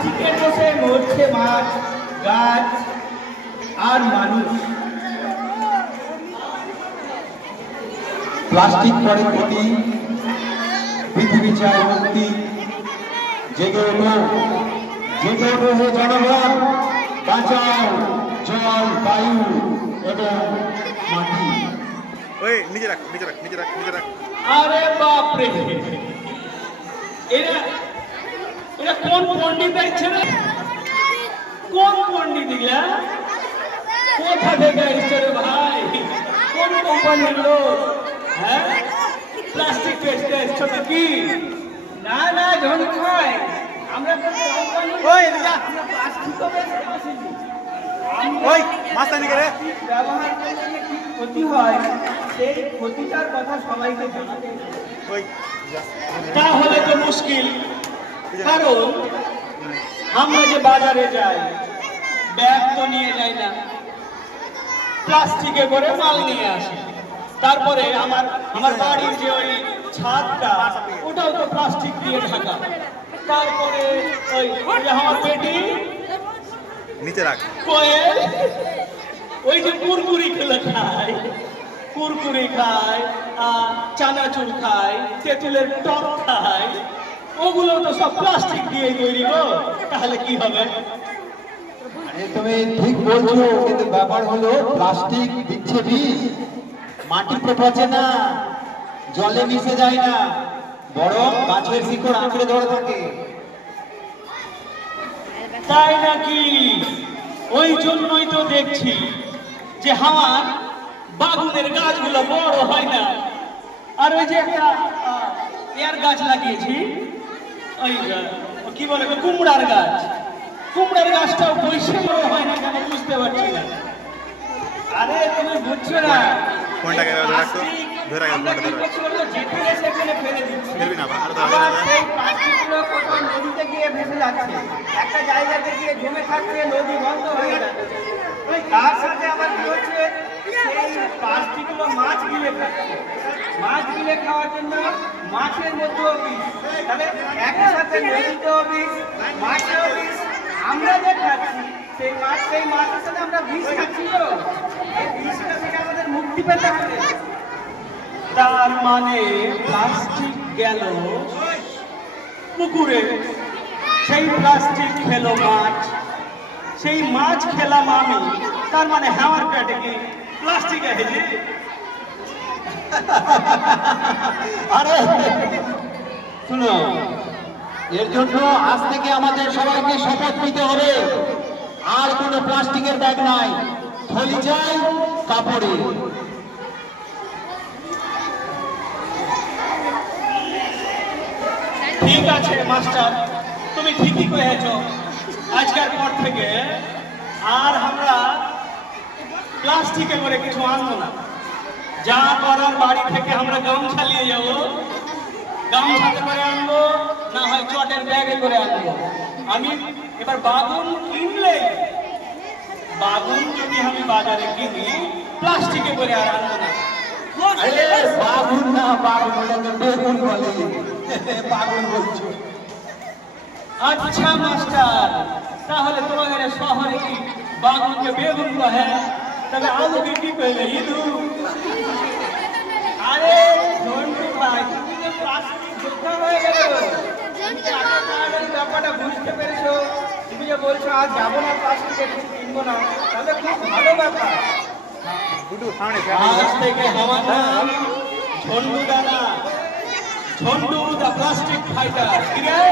প্লাস্টিকের দোষে মরছে মাছ, গাছ আর মানুষ। প্লাস্টিক করে ক্ষতি, পৃথিবী চায় মুক্তি। জেগে ওঠো, জেগে ওঠো হে জনগণ, বাঁচাও জল, বায়ু এবং মাটি। ওই নিচে রাখ, নিচে রাখ, নিচে রাখ, নিচে রাখ। আরে বাপরে, এরা এরা কোন পণ্ডিত আসছে রে? কোন পণ্ডিত এগুলা? কোথা থেকে এসছে রে ভাই? কোন কোম্পানির লোক? হ্যাঁ, প্লাস্টিক বেচতে এসছো নাকি? না না, জন ভাই, আমরা তো কোম্পানি, ওই এদিকে আয়। আমরা প্লাস্টিকও বেচতে আসিনি। ওই মাছ টানি করে। ব্যবহার করলে কি ক্ষতি হয়, সেই ক্ষতিটার কথা সবাইকে জানাতে হবে। ওই তাহলে তো মুশকিল, কারণ আমরা যে বাজারে যাই, ব্যাগ তো নিয়ে যাই না, প্লাস্টিকে করে মাল নিয়ে আসি। তারপরে আমার আমার বাড়ির যে ওই ছাদটা, ওটাও তো প্লাস্টিক দিয়ে ঢাকা। তারপরে ওই যে আমার পেটি, নিচে রাখ। কোয়েল, ওই যে কুরকুরি খেলে খায়, কুরকুরি খায়, চানাচুর খায়, তেঁতুলের টক খায়, ওগুলো তো সব প্লাস্টিক দিয়ে তৈরি গো। তাহলে কি হবে? আরে তুমি ঠিক বলছো, কিন্তু ব্যাপার হলো প্লাস্টিক দিচ্ছে বিষ। মাটিতে পচে না, জলে মিশে যায় না, বরং গাছের শিকড় আঁকড়ে ধরে থাকে। তাই নাকি? ওই জন্যই তো দেখছি যে আমার বাগুনের গাছগুলো বড় হয় না। আর ওই যে একটা এয়ার গাছ লাগিয়েছি, ওই কি বলে গো, কুমড়ার গাছ, কুমড়ার গাছটাও বৈশে বড় হয় না কেন বুঝতে পারছি না। আরে তুমি বুঝছো না, ফোনটাকে ধরে রাখো, ধরে রাখো, আমরা ফোনটা কি ধরে রাখো। করছি বলতো, যেখানে সেখানে ফেলে দিচ্ছি। ফেলবি না, আর তো আবার সেই প্লাস্টিকগুলো কোথাও নদীতে গিয়ে ভেসে যাচ্ছে, একটা জায়গাতে গিয়ে জমে থাকছে, নদী বন্ধ হয়ে যাচ্ছে। তার সাথে আবার কি হচ্ছে, সেই প্লাস্টিকগুলো মাছ গিলে খাচ্ছে। মাছ গিলে খাওয়ার জন্য মাছের মধ্যেও বিষ, তাহলে একই সাথে নদীতেও বিষ, মাছেও বিষ। আমরা যে খাচ্ছি সেই মাছের সাথে আমরা বিষ খাচ্ছি। তো এই বিষটা থেকে আমাদের মুক্তি পেতে হবে। তার মানে প্লাস্টিক গেল পুকুরে, সেই প্লাস্টিক খেলো মাছ, সেই মাছ খেলাম আমি। তার মানে আমার পেটে কি প্লাস্টিক এসেছে? আরে শুনো, এর জন্য আজ থেকে আমাদের সবাইকে শপথ নিতে হবে, আর কোনো প্লাস্টিকের ব্যাগ নাই, থলি চাই কাপড়ের। ঠিক আছে মাস্টার, তুমি ঠিকই কয়েছ। আজকের পর থেকে আর আমরা প্লাস্টিকে করে কিছু আনবো না। যা করার বাড়ি থেকে আমরা গামছা নিয়ে যাবো, গামছাতে করে আনবো, না হয় চটের ব্যাগে করে আনবো। আমি এবার বাগুন কিনলে, বাগুন যদি আমি বাজারে কিনি, প্লাস্টিকে করে আর আনবো না। আরে বাগুন না, বাগুন ওটাকে বেগুন বলে। বাগুন বলছো? আচ্ছা মাস্টার, তাহলে তোমাদের শহরে কি বাগুনকে বেগুন কহে, তবে আলুকে কি কইলে ইলু? আরে ঝন্টু ভাই, তুমি যে প্লাস্টিক যোদ্ধা হয়ে গেল, ব্যাপারটা বুঝতে পেরেছো? তুমি যে বলছো আজ যাবো না প্লাস্টিকের কিছু কিনবো না, তাহলে খুব ভালো ব্যাপার। দুটো সামনে আজ থেকে আমার নাম ঝন্টু দানা, ঝন্টু দা প্লাস্টিক ফাইটার। ঠিক আছে?